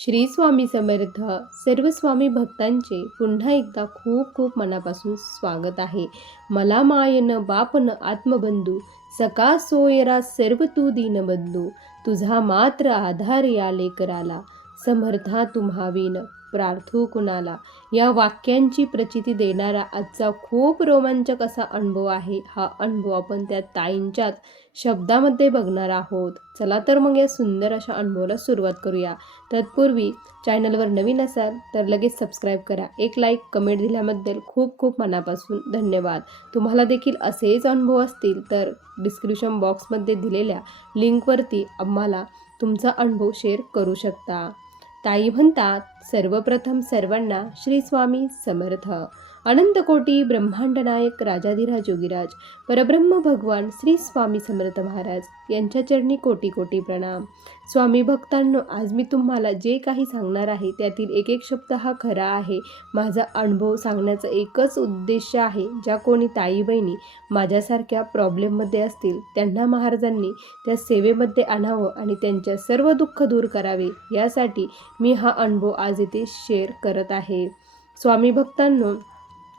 श्री स्वामी समर्थ. सर्व स्वामी भक्तांचे पुन्हा एकदा खूप खूप मनापासून स्वागत आहे. मला मायन बापन आत्मबंधू, सका सोयरा सर्व तू दीनबंधू, तुझा मात्र आधार या लेकराला, समर्था तुम्हा विन प्रार्थू कुणाला. या वाक्यांची प्रचिती देणारा आजचा खूप रोमांचक असा अनुभव आहे. हा अनुभव आपण त्या ताईंच्याच शब्दामध्ये बघणार आहोत. चला तर मग या सुंदर अशा अनुभवाला सुरुवात करूया. तत्पूर्वी चॅनलवर नवीन असाल तर लगेच सबस्क्राईब करा. एक लाईक कमेंट दिल्याबद्दल खूप खूप मनापासून धन्यवाद. तुम्हाला देखील असेच अनुभव असतील तर डिस्क्रिप्शन बॉक्समध्ये दिलेल्या लिंकवरती आम्हाला तुमचा अनुभव शेअर करू शकता. ताई म्हणतात, सर्वप्रथम सर्वांना श्री स्वामी समर्थ. अनंत कोटी ब्रह्मांड नायक राजाधिराज योगीराज परब्रह्म भगवान श्री स्वामी समर्थ महाराज यांच्या चरणी कोटी कोटी प्रणाम. स्वामी भक्तांनो, आज मी तुम्हाला जे काही सांगणार आहे त्यातील एक एक शब्द हा खरा आहे. माझा अनुभव सांगण्याचा एकच उद्देश आहे, ज्या कोणी ताई बहिणी माझ्यासारख्या प्रॉब्लेममध्ये असतील त्यांना महाराजांनी त्या सेवेमध्ये आणावं आणि त्यांच्या सर्व दुःख दूर करावे, यासाठी मी हा अनुभव आज इथे शेअर करत आहे. स्वामी भक्तांनो,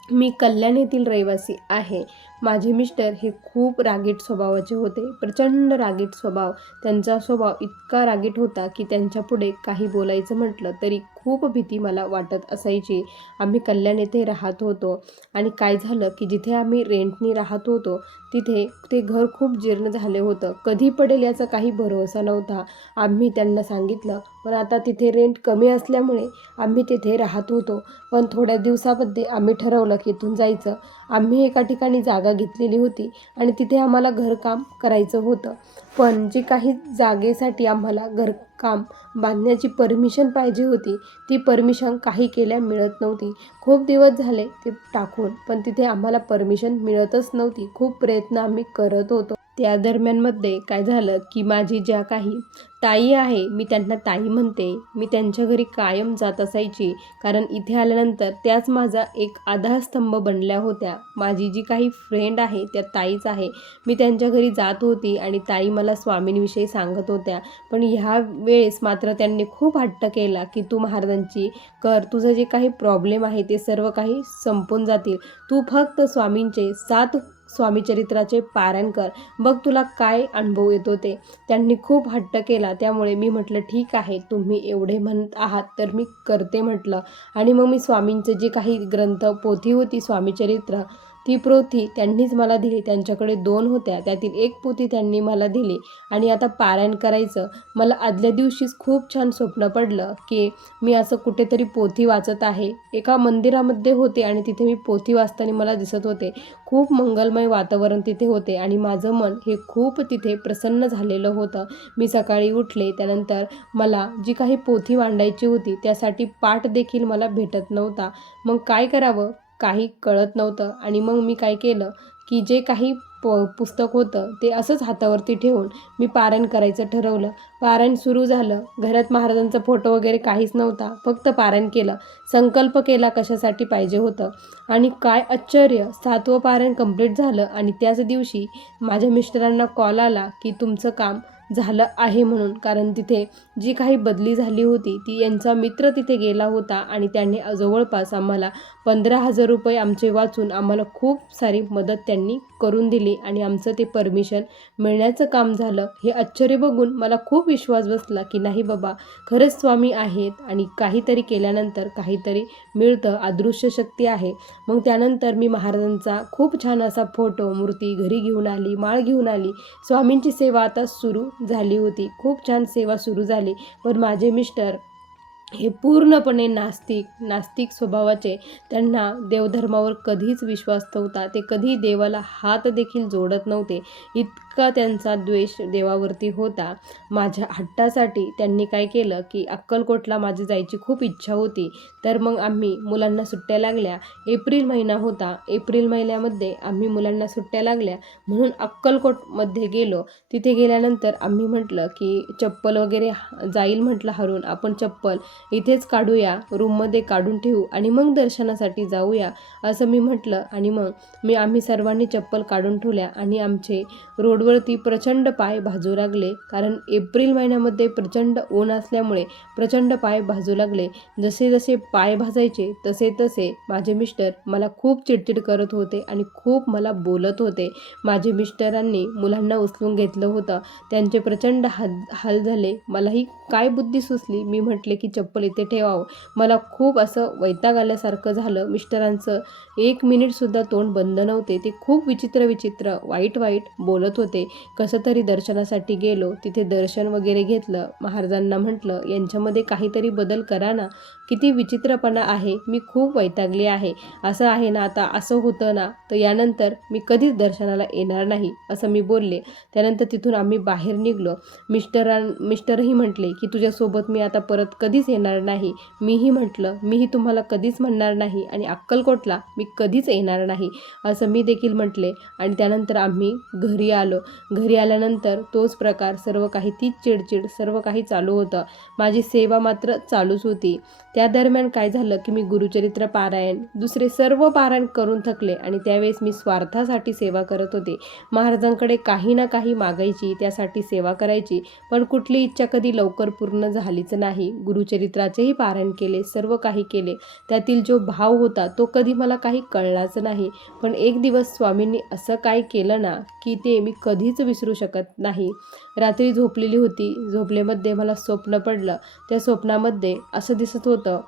मी कल्याण येथील रहिवासी आहे. माझे मिस्टर हे खूप रागीट स्वभावाचे होते. प्रचंड रागीट स्वभाव. त्यांचा स्वभाव इतका रागीट होता की त्यांच्यापुढे काही बोलायचं म्हटलं तरी खूप भीती मला वाटत असायची. आम्ही कल्याण येथे राहत होतो आणि काय झालं की जिथे आम्ही रेंटनी राहत होतो तिथे ते घर खूप जीर्ण झाले होतं. कधी पडेल याचा काही भरोसा नव्हता. आम्ही त्यांना सांगितलं, पण आता तिथे रेंट कमी असल्यामुळे आम्ही तिथे राहत होतो. पण थोड्या दिवसामध्ये आम्ही ठरवलं की इथून जायचं. आम्ही एका ठिकाणी जागा घेतलेली होती आणि तिथे आम्हाला घरकाम करायचं होतं. पण जे काही जागेसाठी आम्हाला घरकाम बांधण्याची परमिशन पाहिजे होती, ती परमिशन काही केल्या मिळत नव्हती. खूप दिवस झाले ते टाकून, पण तिथे आम्हाला परमिशन मिळतच नव्हती. खूप प्रयत्न आम्ही करत होतो. त्या दरम्यानमध्ये काय झालं की माझी ज्या काही ताई आहे, मी त्यांना ताई म्हणते, मी त्यांच्या घरी कायम जात असायची. कारण इथे आल्यानंतर त्याच माझा एक आधारस्तंभ बनल्या होत्या. माझी जी काही फ्रेंड आहे त्या ताईच आहे. मी त्यांच्या घरी जात होती आणि ताई मला स्वामींविषयी सांगत होत्या. पण ह्या वेळेस मात्र त्यांनी खूप हट्ट केला की तू महाराजांची कर, तुझं जे काही प्रॉब्लेम आहे ते सर्व काही संपून जातील. तू फक्त स्वामींचे 7 स्वामीचरित्राचे पारायण कर, बघ तुला काय अनुभव येतो ते. त्यांनी खूप हट्ट केला. त्यामुळे मी म्हटलं ठीक आहे, तुम्ही एवढे म्हणत आहात तर मी करते म्हटलं. आणि मग मी स्वामींचे जे काही ग्रंथ पोथी होती स्वामीचरित्र, ती पोथी त्यांनीच मला दिली. त्यांच्याकडे 2 होत्या, त्यातील एक पोथी त्यांनी मला दिली आणि आता पारायण करायचं. मला आदल्या दिवशीच खूप छान स्वप्न पडलं की मी असं कुठेतरी पोथी वाचत आहे. एका मंदिरामध्ये होते आणि तिथे मी पोथी वाचताना मला दिसत होते. खूप मंगलमय वातावरण तिथे होते आणि माझं मन हे खूप तिथे प्रसन्न झालेलं होतं. मी सकाळी उठले, त्यानंतर मला जी काही पोथी मांडायची होती त्यासाठी पाठ देखील मला भेटत नव्हता. मग काय करावं काही कळत नव्हतं. आणि मग मी काय केलं की जे काही पुस्तक होतं ते असंच हातावरती ठेवून मी पारायण करायचं ठरवलं. पारायण सुरू झालं. घरात महाराजांचा फोटो वगैरे काहीच नव्हता, फक्त पारायण केलं. संकल्प केला कशासाठी पाहिजे होतं. आणि काय आश्चर्य, 7वं पारायण कंप्लीट झालं आणि त्याच दिवशी माझ्या मिस्टरांना कॉल आला की तुमचं काम झालं आहे म्हणून. कारण तिथे जी काही बदली झाली होती ती यांचा मित्र तिथे गेला होता आणि त्यांनी जवळपास आम्हाला 15,000 रुपये आमचे वाचून आम्हाला खूप सारी मदत त्यांनी करून दिली आणि आमचं ते परमिशन मिळण्याचं काम झालं. हे आश्चर्य बघून मला खूप विश्वास बसला की नाही बाबा, खरंच स्वामी आहेत आणि काहीतरी केल्यानंतर काहीतरी मिळतं, अदृश्य शक्ती आहे. मग त्यानंतर मी महाराजांचा खूप छान असा फोटो मूर्ती घरी घेऊन आली, माळ घेऊन आली. स्वामींची सेवा आता सुरू झाली होती. खूप छान सेवा सुरू झाली. पण माझे मिस्टर हे पूर्णपणे नास्तिक स्वभावाचे. त्यांना देवधर्मावर कधीच विश्वास नव्हता. ते कधी देवाला हात देखील जोडत नव्हते. इतका त्यांचा द्वेष देवावरती होता. माझ्या हट्टासाठी त्यांनी काय केलं की अक्कलकोटला माझी जायची खूप इच्छा होती. तर मग आम्ही मुलांना सुट्ट्या लागल्या, एप्रिल महिना होता. एप्रिल महिन्यामध्ये आम्ही मुलांना सुट्ट्या लागल्या म्हणून अक्कलकोटमध्ये गेलो. तिथे गेल्यानंतर आम्ही म्हटलं की चप्पल वगैरे जाईल म्हटलं हरून, आपण चप्पल इथेच काढूया, रूममध्ये काढून ठेवू आणि मग दर्शनासाठी जाऊया असं मी म्हटलं. आणि मग आम्ही सर्वांनी चप्पल काढून ठेवल्या आणि आमचे रोड रोडवरती प्रचंड पाय भाजू लागले, कारण एप्रिल महिन्यामध्ये प्रचंड ऊन असल्यामुळे प्रचंड पाय भाजू लागले. जसे जसे पाय भाजायचे तसे तसे माझे मिस्टर मला खूप चिडचिड करत होते आणि खूप मला बोलत होते. माझे मिस्टरांनी मुलांना उचलून घेतलं होतं. त्यांचे प्रचंड हाल झाले. मलाही काय बुद्धी सुचली, मी म्हटले की चप्पल इथे ठेवावं. मला खूप असं वैताग आल्यासारखं झालं. मिस्टरांचं 1 मिनिटसुद्धा तोंड बंद नव्हते. ते खूप विचित्र विचित्र वाईट वाईट बोलत होते. कसं तरी दर्शनासाठी गेलो. तिथे दर्शन वगैरे घेतलं. महाराजांना म्हटलं, यांच्यामध्ये काहीतरी बदल करा ना, किती विचित्रपणा आहे. मी खूप वैतागली आहे. असं आहे ना, आता असं होतं ना, तर यानंतर मी कधीच दर्शनाला येणार नाही, असं मी बोलले. त्यानंतर तिथून आम्ही बाहेर निघलो. मिस्टरही म्हटले की तुझ्यासोबत मी आता परत कधीच येणार नाही. मीही म्हटलं, मीही तुम्हाला कधीच म्हणणार नाही आणि अक्कलकोटला मी कधीच येणार नाही, असं मी देखील म्हटले. आणि त्यानंतर आम्ही घरी आलो. घरी आल्यानंतर तोच प्रकार, सर्व काही तीच चिडचिड, सर्व काही चालू होतं. माझी सेवा मात्र चालूच होती. त्या दरम्यान काय झालं की मी गुरुचरित्र पारायण, दुसरे सर्व पारायण करून थकले आणि त्यावेळेस मी स्वार्थासाठी सेवा करत होते. महाराजांकडे काही ना काही मागायची, त्यासाठी सेवा करायची, पण कुठली इच्छा कधी लवकर पूर्ण झालीच नाही. गुरुचरित्राचेही पारायण केले, सर्व काही केले. त्यातील जो भाव होता तो कधी मला काही कळलाच नाही. पण एक दिवस स्वामींनी असं काय केलं ना की ते मी कधीच विसरू शकत नाही. रात्री झोपलेली होती. झोपलेमध्ये मला स्वप्न पडलं. त्या स्वप्नामध्ये असं दिसत होतं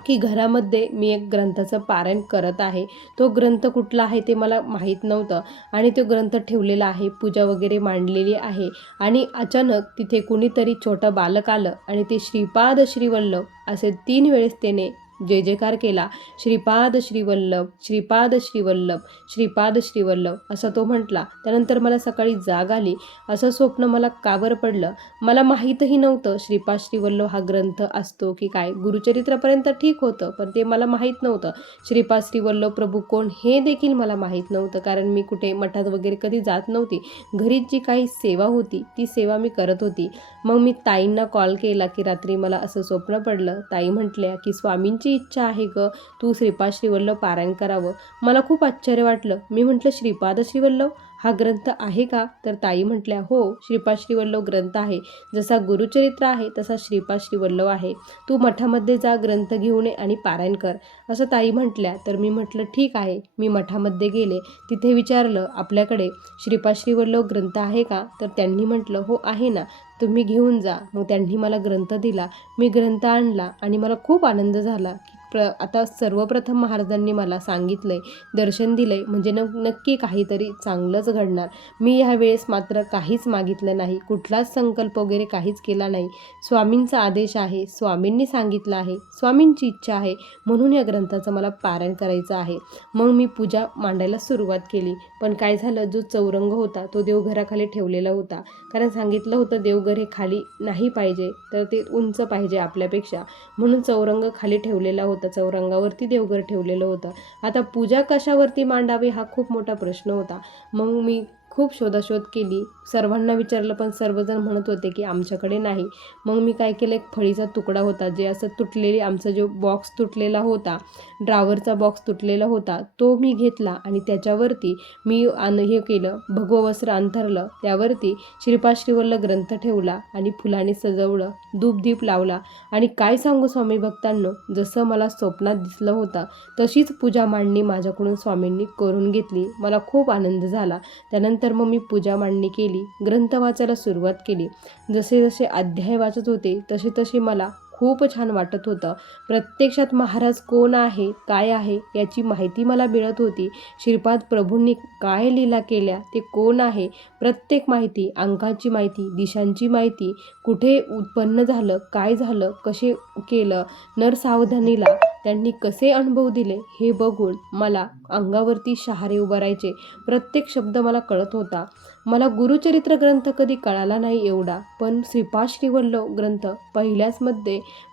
की घरामध्ये मी एक ग्रंथाचं पारायण करत आहे. तो ग्रंथ कुठला आहे ते मला माहीत नव्हतं आणि तो ग्रंथ ठेवलेला आहे, पूजा वगैरे मांडलेली आहे. आणि अचानक तिथे कुणीतरी छोटं बालक आलं आणि ते श्रीपाद श्रीवल्लभ असे 3 वेळेस त्याने जय जयकार केला. श्रीपाद श्रीवल्लभ, श्रीपाद श्रीवल्लभ, श्रीपाद श्रीवल्लभ असं तो म्हटला. त्यानंतर मला सकाळी जाग आली. असं स्वप्न मला का बरं पडलं, मला माहीतही नव्हतं श्रीपाद श्रीवल्लभ हा ग्रंथ असतो की काय. गुरुचरित्रापर्यंत ठीक होतं, पण ते मला माहीत नव्हतं. श्रीपाद श्रीवल्लभ प्रभू कोण हे देखील मला माहीत नव्हतं, कारण मी कुठे मठात वगैरे कधी जात नव्हती. घरीच जी काही सेवा होती ती सेवा मी करत होती. मग मी ताईंना कॉल केला की रात्री मला असं स्वप्न पडलं. ताई म्हटल्या की स्वामींची इच्छा आहे ग, तू श्रीपाद श्रीवल्लभ पारायण करावं. मला खूप आश्चर्य वाटलं. मी म्हटलं, श्रीपाद श्रीवल्लभ हा ग्रंथ आहे का? तर ताई म्हटल्या, हो, श्रीपाद श्रीवल्लभ ग्रंथ आहे. जसा गुरुचरित्र आहे तसा श्रीपाद श्रीवल्लभ आहे. तू मठामध्ये जा, ग्रंथ घेऊन ये आणि पारायण कर, असं ताई म्हटल्या. तर मी म्हटलं ठीक आहे. मी मठामध्ये गेले. तिथे विचारलं, आपल्याकडे श्रीपाद श्रीवल्लभ ग्रंथ आहे का? तर त्यांनी म्हटलं, हो आहे ना, तुम्ही घेऊन जा. मग त्यांनी मला ग्रंथ दिला. मी ग्रंथ आणला आणि मला खूप आनंद झाला की आता सर्वप्रथम महाराजांनी मला सांगितलंय, दर्शन दिलंय, म्हणजे नक्की काहीतरी चांगलंच घडणार. मी ह्यावेळेस मात्र काहीच मागितलं नाही, कुठलाच संकल्प वगैरे काहीच केला नाही. स्वामींचा आदेश आहे, स्वामींनी सांगितलं आहे, स्वामींची इच्छा आहे, म्हणून या ग्रंथाचं मला पारायण करायचं आहे. मग मी पूजा मांडायला सुरुवात केली. पण काय झालं, जो चौरंग होता तो देवघराखाली ठेवलेला होता, कारण सांगितलं होतं देवघर हे खाली नाही पाहिजे, तर ते उंच पाहिजे आपल्यापेक्षा, म्हणून चौरंग खाली ठेवलेला होता. चौरंगावरती देवघर ठेवलेलं होतं. आता पूजा कशावरती मांडावी हा खूप मोठा प्रश्न होता. मग मी खूप शोधाशोध केली, सर्वांना विचारलं, पण सर्वजण म्हणत होते की आमच्याकडे नाही. मग मी काय केलं, एक फळीचा तुकडा होता, जे असं तुटलेली, आमचा जो बॉक्स तुटलेला होता, ड्रावरचा बॉक्स तुटलेला होता, तो मी घेतला आणि त्याच्यावरती मी हे केलं, भगवं वस्त्र अंथरलं, त्यावरती श्रीपाद श्रीवल्लभ ग्रंथ ठेवला आणि फुलाने सजवलं, धूपदीप लावला. आणि काय सांगू स्वामी भक्तांनो, जसं मला स्वप्नात दिसलं होतं तशीच पूजा मांडणी माझ्याकडून स्वामींनी करून घेतली. मला खूप आनंद झाला. त्यानंतर मग मी पूजा मांडणी केली, ग्रंथ वाचायला सुरुवात केली. जसे जसे अध्याय वाचत होते तसे तसे मला खूप छान वाटत होतं. प्रत्यक्षात महाराज कोण आहे, काय आहे याची माहिती मला मिळत होती. श्रीपाद प्रभूंनी काय लीला केल्या, ते कोण आहे, प्रत्येक माहिती, अंकाची माहिती, दिशांची माहिती, कुठे उत्पन्न झालं, काय झालं, कसे केलं, नरसावधानीला त्यांनी कसे अनुभव दिले, हे बघून मला अंगावरती शहारे उभारायचे. प्रत्येक शब्द मला कळत होता. मला गुरुचरित्र ग्रंथ कधी कळाला नाही एवढा, पण श्रीपाद श्रीवल्लभ ग्रंथ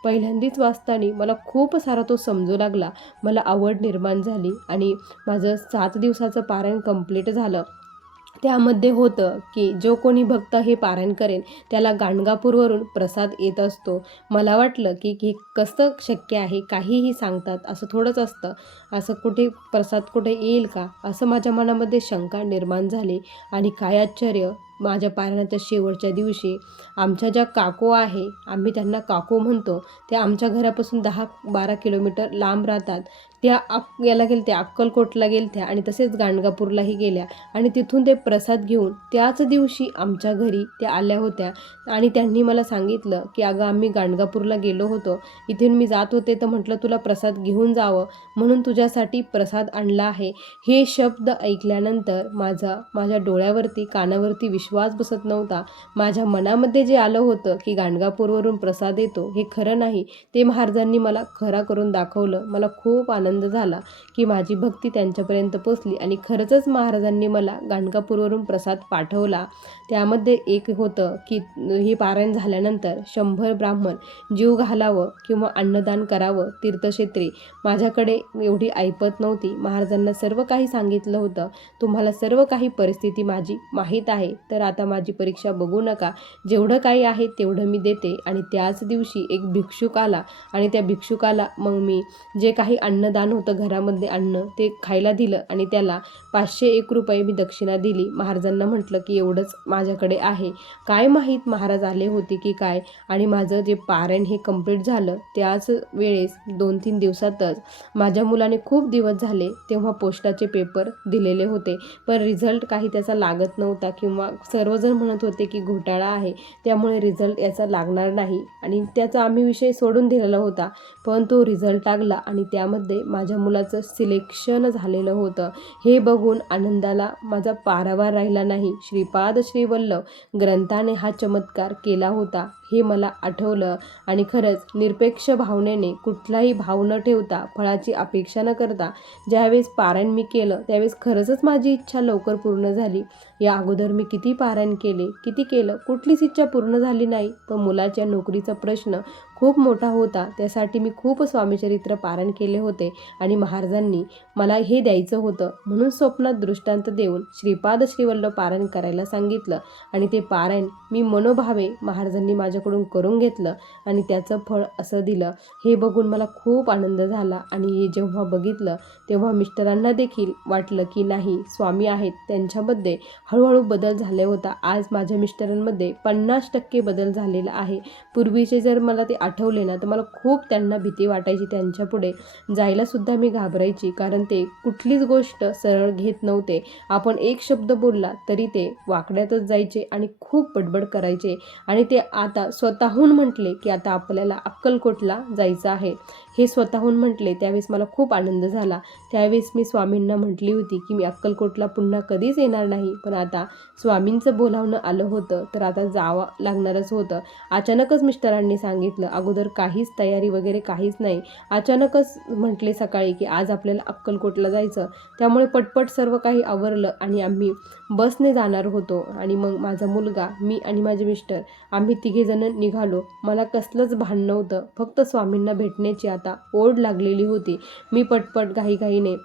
पहिल्यांदीच वाचताना मला खूप सारा तो समजू लागला. मला आवड निर्माण झाली आणि माझं 7 दिवसाचं पारायण कंप्लीट झालं. त्यामध्ये होतं की जो कोणी भक्त हे पारायण करेल त्याला गाणगापूरवरून प्रसाद येत असतो. मला वाटलं की हे कसं शक्य आहे, काहीही सांगतात असं थोडंच असतं, असं कुठे प्रसाद कुठे येईल का, असं माझ्या मनामध्ये शंका निर्माण झाली. आणि काय आश्चर्य, माझ्या पारायणाच्या शेवटच्या दिवशी आमच्या ज्या काकू आहे, आम्ही त्यांना काकू म्हणतो, त्या आमच्या घरापासून 10-12 किलोमीटर लांब राहतात. त्या याला गेलत्या, अक्कलकोटला गेलत्या आणि तसेच गाणगापूरलाही गेल्या आणि तिथून ते प्रसाद घेऊन त्याच दिवशी आमच्या घरी त्या आल्या होत्या. आणि त्यांनी मला सांगितलं की अगं आम्ही गाणगापूरला गेलो होतो, इथून मी जात होते तर म्हटलं तुला प्रसाद घेऊन जावं म्हणून तुझ्यासाठी प्रसाद आणला आहे. हे शब्द ऐकल्यानंतर माझ्या डोळ्यावरती कानावरती विश्वास बसत नव्हता. माझ्या मनामध्ये जे आलं होतं की गाणगापूरवरून प्रसाद येतो हे खरं नाही, ते महाराजांनी मला खरा करून दाखवलं. मला खूप आनंद झाला की माझी भक्ती त्यांच्यापर्यंत पोचली आणि खरंच महाराजांनी मला गाणगापूरवरून प्रसाद पाठवला. त्यामध्ये एक होतं की हे पारायण झाल्यानंतर 100 ब्राह्मण जीव घालावं किंवा अन्नदान करावं तीर्थक्षेत्री. माझ्याकडे एवढी ऐपत नव्हती. महाराजांना सर्व काही सांगितलं होतं, तुम्हाला सर्व काही परिस्थिती माझी माहीत आहे, तर आता माझी परीक्षा बघू नका, जेवढं काही आहे तेवढं मी देते. आणि त्याच दिवशी एक भिक्षुक आला आणि त्या भिक्षुकाला मग मी जे काही अन्नदान होतं घरामध्ये अन्न ते खायला दिलं आणि त्याला 501 रुपये मी दक्षिणा दिली. महाराजांना म्हटलं की एवढंच माझ्याकडे आहे. काय माहीत महाराज आले होते की काय, आणि माझं जे पारायण हे कंप्लीट झालं त्याच वेळेस 2-3 दिवसातच माझ्या मुलाने खूप दिवस झाले तेव्हा पोस्टाचे पेपर दिलेले होते, पण रिझल्ट काही त्याचा लागत नव्हता किंवा सर्वजण म्हणत होते की घोटाळा आहे, त्यामुळे रिझल्ट याचा लागणार नाही आणि त्याचा आम्ही विषय सोडून दिलेला होता. पण तो रिझल्ट लागला आणि त्यामध्ये माझ्या मुलाचं सिलेक्शन झालेलं होतं. हे बघून आनंदाला माझा पारावार राहिला नाही. श्रीपाद श्रीवल्लभ ग्रंथाने हा चमत्कार केला होता हे मला आठवलं. आणि खरंच निरपेक्ष भावनेने, कुठलाही भाव न ठेवता, फळाची अपेक्षा न करता ज्यावेळेस पारायण मी केलं त्यावेळेस खरंच माझी इच्छा लवकर पूर्ण झाली. या अगोदर मी किती पारायण किती केलं, कुठलीच इच्छा पूर्ण झाली नाही. पण मुलाच्या नोकरीचा प्रश्न खूप मोठा होता, त्यासाठी मी खूप स्वामीचरित्र पारायण केले होते आणि महाराजांनी मला हे द्यायचं होतं म्हणून स्वप्नात दृष्टांत देऊन श्रीपाद श्रीवल्लभ पारायण करायला सांगितलं. आणि ते पारायण मी मनोभावे महाराजांनी माझ्याकडून करून घेतलं आणि त्याचं फळ असं दिलं. हे बघून मला खूप आनंद झाला आणि हे जेव्हा बघितलं तेव्हा मिस्टरांना देखील वाटलं की नाही, स्वामी आहेत, त्यांच्यामध्ये हळूहळू बदल झाला होता. आज माझ्या मिस्टरांमध्ये 50% बदल झालेला आहे. पूर्वीचे जर मला ते आठवले ना तर मला खूप त्यांना भीती वाटायची, त्यांच्यापुढे जायलासुद्धा मी घाबरायची, कारण ते कुठलीच गोष्ट सरळ घेत नव्हते. आपण एक शब्द बोलला तरी ते वाकड्यातच जायचे आणि खूप बडबड करायचे. आणि ते आता स्वतःहून म्हटले की आता आपल्याला अक्कलकोटला जायचं आहे, हे स्वतःहून म्हटले. त्यावेळेस मला खूप आनंद झाला. त्यावेळेस मी स्वामींना म्हटली होती की मी अक्कलकोटला पुन्हा कधीच येणार नाही, पण आता स्वामींचं बोलावणं आलं होतं तर आता जावं लागणारच होतं. अचानकच मिस्टरांनी सांगितलं, अगोदर काहीच तयारी वगैरे काहीच नाही, अचानकच म्हटले सकाळी की आज आपल्याला अक्कलकोटला जायचं. त्यामुळे पटपट सर्व काही आवरलं आणि आम्ही बसने जाणार होतो. आणि मग माझा मुलगा, मी आणि माझे मिस्टर आम्ही तिघेजण निघालो. मला कसलंच भान नव्हतं, फक्त स्वामींना भेटण्याची आता ओढ लागलेली होती. मी पटपट घाईघाईने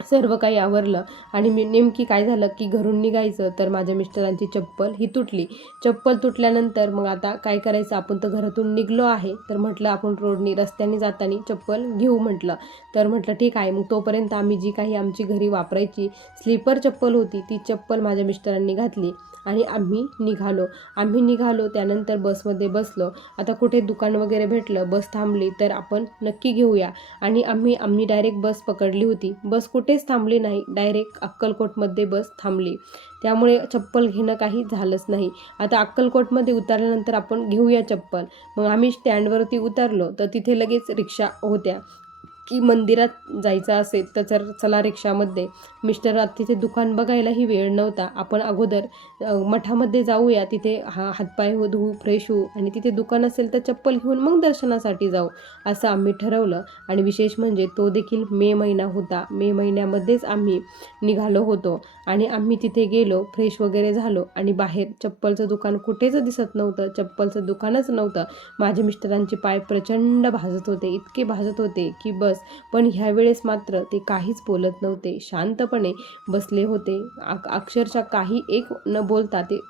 सर्व काही आवरलं आणि मी नेमकी काय झालं की घरून निघायचं तर माझ्या मिस्टरांची चप्पल ही तुटली. चप्पल तुटल्यानंतर मग आता काय करायचं, आपण तर घरातून निघलो आहे, तर म्हटलं आपण रस्त्याने जाताना चप्पल घेऊ म्हटलं. तर म्हटलं ठीक आहे. मग तोपर्यंत आम्ही जी काही आमची घरी वापरायची स्लीपर चप्पल होती ती चप्पल माझ्या मिस्टरांनी घातली आणि आम्ही निघालो. त्यानंतर बसमध्ये बसलो. आता कुठे दुकान वगैरे भेटलं, बस थांबली तर आपण नक्की घेऊया. आणि आम्ही डायरेक्ट बस पकडली होती. बस कुठेच थांबली नाही, डायरेक्ट अक्कलकोटमध्ये बस थांबली. त्यामुळे चप्पल घेणं काही झालंच नाही. आता अक्कलकोटमध्ये उतरल्यानंतर आपण घेऊया चप्पल. मग आम्ही स्टँडवरती उतरलो तर तिथे लगेच रिक्षा होत्या की मंदिरात जायचं असेल तर चला रिक्षामध्ये. मिस्टर तिथे दुकान बघायलाही वेळ नव्हता, आपण अगोदर मठामध्ये जाऊया, तिथे हातपाय धुवू, फ्रेश होऊ आणि तिथे दुकान असेल तर चप्पल घेऊन मग दर्शनासाठी जाऊ, असं आम्ही ठरवलं. आणि विशेष म्हणजे तो देखील मे महिना होता. मे महिन्यामध्येच आम्ही निघालो होतो आणि आम्ही तिथे गेलो, फ्रेश वगैरे झालो आणि बाहेर चप्पलचं दुकान कुठेच दिसत नव्हतं, चप्पलचं दुकानच नव्हतं. माझ्या मिस्टरांचे पाय प्रचंड भाजत होते, इतके भाजत होते की बस बस. पण ह्यावेळेस मात्र ते काहीच बोलत नव्हते. शांतपणे बसले होते. अक्षरशः काही एक न बोलता ते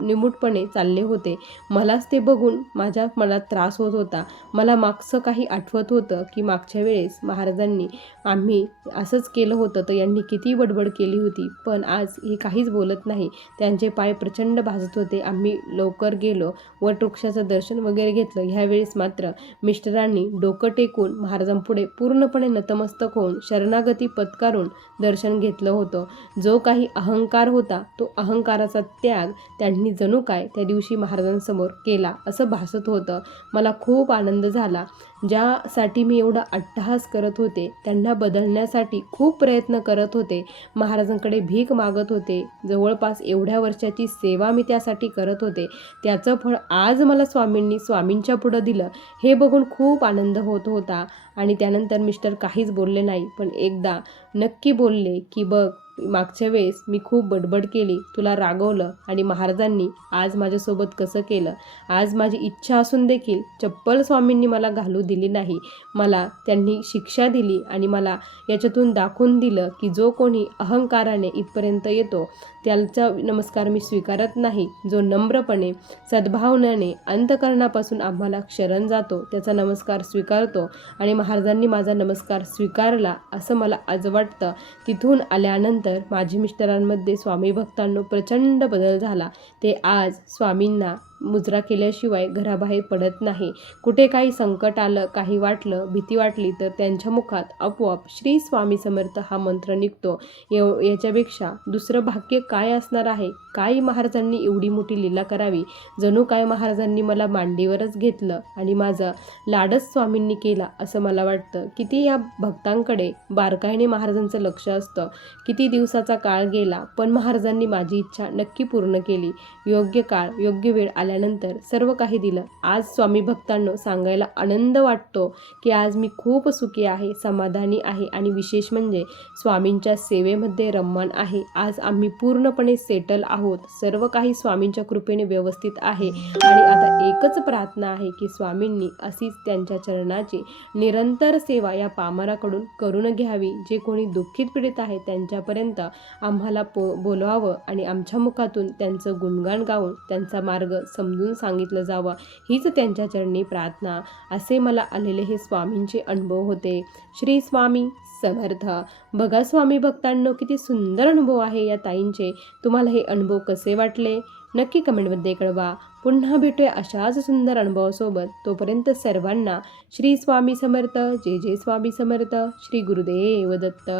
निमूटपणे चालले होते. मलाच ते बघून माझ्या मनात त्रास होत होता. मला मागचं काही आठवत होतं की मागच्या वेळेस महाराजांनी आम्ही असंच केलं होतं तर यांनी किती बडबड केली होती. पण आज हे काहीच बोलत नाही. त्यांचे पाय प्रचंड भाजत होते. आम्ही लवकर गेलो, वटवृक्षाचं दर्शन वगैरे घेतलं. ह्यावेळेस मात्र मिस्टरांनी डोकं टेकून महाराजांपुढे पूर्णपणे नतमस्तक होऊन शरणागती पत्करून दर्शन घेतलं होतं. जो काही अहंकार होता तो अहंकाराचा त्याग त्यांनी जणू काय त्या दिवशी महाराजांसमोर केला असं भासत होतं. मला खूप आनंद झाला. ज्यासाठी मी एवढा अट्टहास करत होते, त्यांना बदलण्यासाठी खूप प्रयत्न करत होते, महाराजांकडे भीक मागत होते, जवळपास एवढ्या वर्षाची सेवा मी त्यासाठी करत होते, त्याचं फळ आज मला स्वामींनी स्वामींच्या पुढं दिलं. हे बघून खूप आनंद होत होता. आणि त्यानंतर मिस्टर काहीच बोलले नाही. पण एकदा नक्की बोलले की बघ, मागच्या वेळेस मी खूप बडबड केली, तुला रागवलं आणि महाराजांनी आज माझ्यासोबत कसं केलं. आज माझी इच्छा असून देखील चप्पल स्वामींनी मला घालू दिली नाही. मला त्यांनी शिक्षा दिली आणि मला याच्यातून दाखवून दिलं की जो कोणी अहंकाराने इथपर्यंत येतो त्याचा नमस्कार मी स्वीकारत नाही. जो नम्रपणे सद्भावनेने अंतःकरणापासून आम्हाला शरण जातो त्याचा नमस्कार स्वीकारतो आणि महाराजांनी माझा नमस्कार स्वीकारला असं मला आज वाटतं. तिथून आल्यानंतर माझी मिस्टरांमध्ये स्वामी भक्तांनो प्रचंड बदल झाला. ते आज स्वामींना मुजरा केल्याशिवाय घराबाहेर पडत नाही. कुठे काही संकट आलं, काही वाटलं, भीती वाटली तर त्यांच्या मुखात आपोआप श्री स्वामी समर्थ हा मंत्र निघतो. याच्यापेक्षा दुसरं भाग्य काय असणार आहे. काय महाराजांनी एवढी मोठी लीला करावी. जणू काय महाराजांनी मला मांडीवरच घेतलं आणि माझा लाडच स्वामींनी केला असं मला वाटतं. किती या भक्तांकडे बारकाईने महाराजांचं लक्ष असतं. किती दिवसाचा काळ गेला पण महाराजांनी माझी इच्छा नक्की पूर्ण केली. योग्य काळ योग्य वेळ आल्यानंतर सर्व काही दिलं. आज स्वामी भक्तांनो सांगायला आनंद वाटतो की आज मी खूप सुखी आहे, समाधानी आहे आणि विशेष म्हणजे स्वामींच्या सेवेमध्ये रममाण आहे. आज आम्ही पूर्णपणे सेटल आहोत. सर्व काही स्वामींच्या कृपेने व्यवस्थित आहे आणि आता एकच प्रार्थना आहे की स्वामींनी अशीच त्यांच्या चरणाची निरंतर सेवा या पामराकडून करून घ्यावी. जे कोणी दुःखित पीडित आहे त्यांच्यापर्यंत आम्हाला बोलवावं आणि आमच्या मुखातून त्यांचं गुणगान गाऊन त्यांचा मार्ग समजून सांगितलं जावं, हीच त्यांच्या चरणी प्रार्थना. असे मला आलेले हे स्वामींचे अनुभव होते. श्री स्वामी समर्थ. बघा स्वामी भक्तांनो किती सुंदर अनुभव आहे या ताईंचे. तुम्हाला हे अनुभव कसे वाटले नक्की कमेंटमध्ये कळवा. पुन्हा भेटूया अशाच सुंदर अनुभवासोबत. तोपर्यंत सर्वांना श्री स्वामी समर्थ. जय जय स्वामी समर्थ. श्री गुरुदेव दत्त.